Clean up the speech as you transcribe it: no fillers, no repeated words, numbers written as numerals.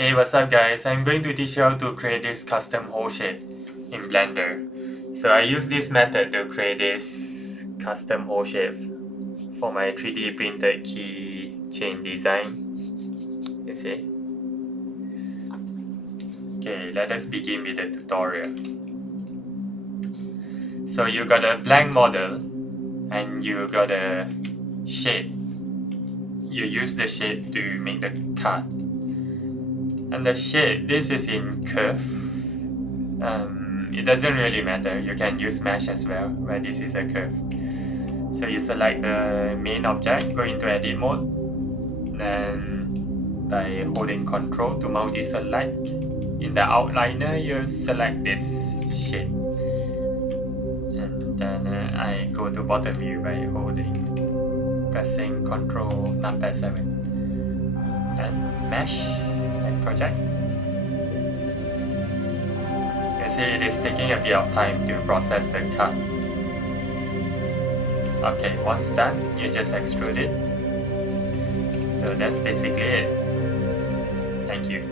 Hey, what's up guys? I'm going to teach you how to create this custom hole shape in Blender. So I use this method to create this custom hole shape for my 3D printed keychain design. You see? Okay, let us begin with the tutorial. So you got a blank model and you got a shape. You use the shape to make the cut. And the shape, this is in curve. It doesn't really matter, you can use mesh as well, where this is a curve. So you select the main object, go into edit mode, then by holding Ctrl to multi-select, in the outliner you select this shape. And then I go to bottom view by pressing Ctrl numpad 7. And mesh and project. You see it is taking a bit of time to process the cut. Okay, once done, you just extrude it. So that's basically it. Thank you.